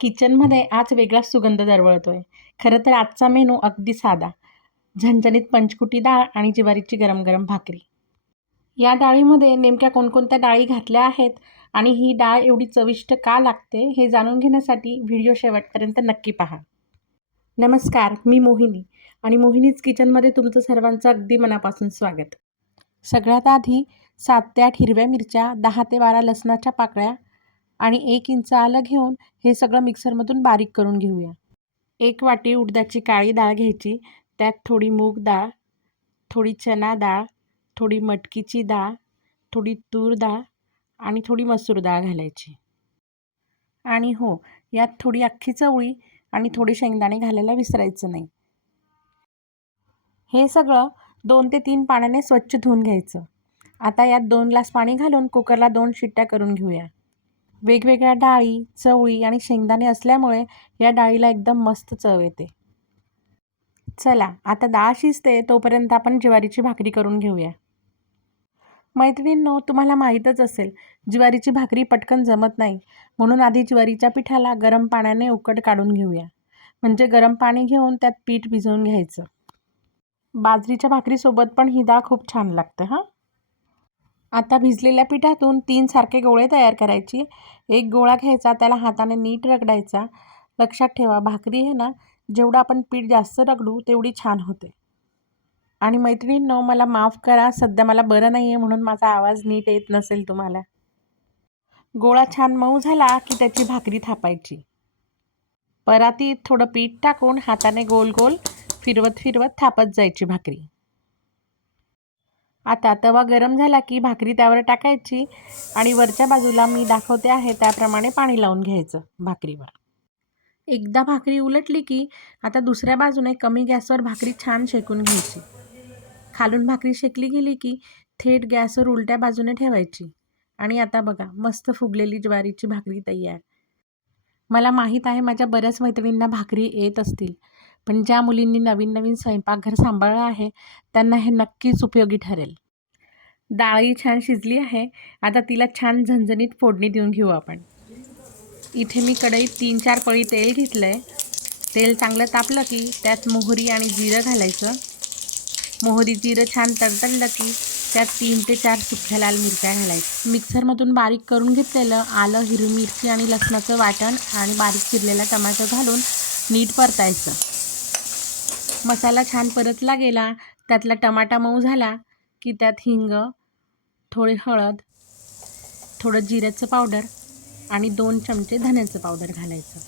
किचनमध्ये आज वेगळाच सुगंध दरवळतोय. खरं तर आजचा मेनू अगदी साधा. झणझणीत पंचकुटी डाळ आणि ज्वारीची गरम गरम भाकरी. या डाळीमध्ये नेमक्या कोणकोणत्या डाळी घातल्या आहेत आणि ही डाळ एवढी चविष्ट का लागते हे जाणून घेण्यासाठी व्हिडिओ शेवटपर्यंत नक्की पहा. नमस्कार, मी मोहिनी आणि मोहिनीज किचनमध्ये तुमचं सर्वांचं अगदी मनापासून स्वागत. सगळ्यात आधी 7 ते 8 हिरव्या मिरच्या, 10 ते 12 लसणाच्या पाकळ्या आणि 1 इंच आलं घेऊन हे सगळं मिक्सरमधून बारीक करून घेऊया. 1 वाटी उडदाची काळी डाळ घ्यायची, त्यात थोडी मूग डाळ, थोडी चना डाळ, थोडी मटकीची डाळ, थोडी तूर डाळ आणि थोडी मसूर डाळ घालायची. आणि हो, यात थोडी अख्खी चवळी आणि थोडी शेंगदाणे घालायला विसरायचं नाही. हे सगळं 2 ते 3 पाण्याने स्वच्छ धुवून घ्यायचं. आता यात 2 ग्लास पाणी घालून कुकरला 2 शिट्ट्या करून घेऊया. वेगवेगळ्या डाळी, चवळी आणि शेंगदाणे असल्यामुळे या डाळीला एकदम मस्त चव येते. चला, आता डाळ शिजते तोपर्यंत आपण ज्वारीची भाकरी करून घेऊया. मैत्रिणींनो, तुम्हाला माहीतच असेल, ज्वारीची भाकरी पटकन जमत नाही. म्हणून आधी ज्वारीच्या पिठाला गरम पाण्याने उकड काढून घेऊया. म्हणजे गरम पाणी घेऊन त्यात पीठ भिजवून घ्यायचं. बाजरीच्या भाकरीसोबत पण ही डाळ खूप छान लागते हां. आता भिजलेल्या पिठातून 3 सारखे गोळे तयार करायची. एक गोळा घ्यायचा, त्याला हाताने नीट रगडायचा. लक्षात ठेवा, भाकरी आहे ना, जेवढं आपण पीठ जास्त रगडू तेवढी छान होते. आणि मैत्रिणींनो, मला माफ करा, सध्या मला बरं नाही आहे म्हणून माझा आवाज नीट येत नसेल तुम्हाला. गोळा छान मऊ झाला की त्याची भाकरी थापायची. परातीत थोडं पीठ टाकून हाताने गोल गोल फिरवत फिरवत थापत जायची भाकरी. आता तवा गरम झाला की भाकरी त्यावर टाकायची आणि वरच्या बाजूला मी दाखवते आहे त्याप्रमाणे पाणी लावून घ्यायचं भाकरीवर. एकदा भाकरी उलटली की आता दुसऱ्या बाजूने कमी गॅसवर भाकरी छान शेकून घ्यायची. खालून भाकरी शेकली गेली की थेट गॅसवर उलट्या बाजूने ठेवायची. आणि आता बघा, मस्त फुगलेली ज्वारीची भाकरी तयार. मला माहीत आहे माझ्या बऱ्याच मैत्रिणींना भाकरी येत असतील, पण ज्या मुलींनी नवीन नवीन स्वयंपाकघर सांभाळलं आहे त्यांना हे नक्कीच उपयोगी ठरेल. डाळी छान शिजली आहे. आता तिला छान झणझणीत फोडणी देऊन घेऊ आपण. इथे मी कढईत 3-4 पळी तेल घेतलं आहे. तेल चांगलं तापलं की त्यात मोहरी आणि जिरं घालायचं. मोहरी जिरं छान तडतडलं की त्यात 3 ते 4 सुक्या लाल मिरच्या घालायच्या. मिक्सरमधून बारीक करून घेतलेलं आलं, हिरवी मिरची आणि लसणाचं वाटण आणि बारीक चिरलेला टमाटर घालून नीट परतायचं. मसाला छान परतला गेला, त्यातला टमाटा मऊ झाला की त्यात हिंग, थोडी हळद, थोडं जिऱ्याचं पावडर आणि 2 चमचे धण्याचं पावडर घालायचं.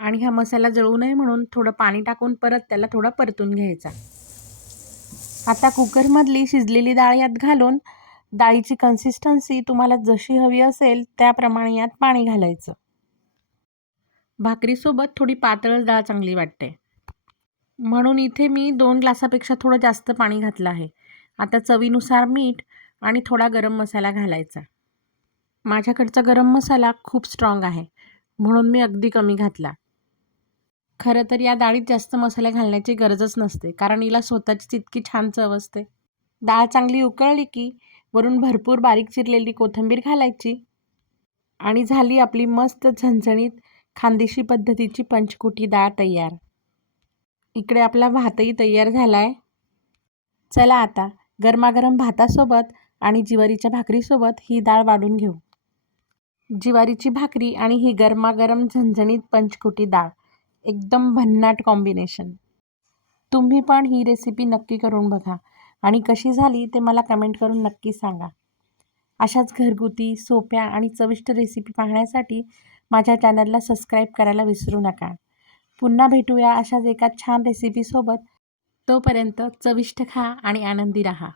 आणि हा मसाला जळू नये म्हणून थोडं पाणी टाकून परत त्याला थोडा परतून घ्यायचा. आता कुकरमधली शिजलेली डाळ यात घालून डाळीची कन्सिस्टन्सी तुम्हाला जशी हवी असेल त्याप्रमाणे यात पाणी घालायचं. भाकरीसोबत थोडी पातळच डाळ चांगली वाटते, म्हणून इथे मी 2 ग्लासापेक्षा थोडं जास्त पाणी घातलं आहे. आता चवीनुसार मीठ आणि थोडा गरम मसाला घालायचा. माझ्याकडचा गरम मसाला खूप स्ट्रॉंग आहे म्हणून मी अगदी कमी घातला. खरं तर या डाळीत जास्त मसाले घालण्याची गरजच नसते, कारण हिला स्वतःचीच इतकी छान चव असते. डाळ चांगली उकळली की वरून भरपूर बारीक चिरलेली कोथिंबीर घालायची आणि झाली आपली मस्त झणझणीत खानदेशी पद्धतीची पंचकुटी डाळ तयार. इकडे आपला भातही तयार झाला आहे. चला, आता गरमागरम भातासोबत आणि ज्वारीच्या भाकरीसोबत ही डाळ वाढून घेऊ. ज्वारीची भाकरी आणि ही गरमागरम झणझणीत पंचकुटी डाळ, एकदम भन्नाट कॉम्बिनेशन. तुम्ही पण ही रेसिपी नक्की करून बघा आणि कशी झाली ते मला कमेंट करून नक्की सांगा. अशाच घरगुती, सोप्या आणि चविष्ट रेसिपी पाहण्यासाठी माझ्या चॅनलला सबस्क्राईब करायला विसरू नका. पुन्हा भेटूया अशाच एका छान रेसिपीसोबत. तोपर्यंत चविष्ट खा आणि आनंदी राहा.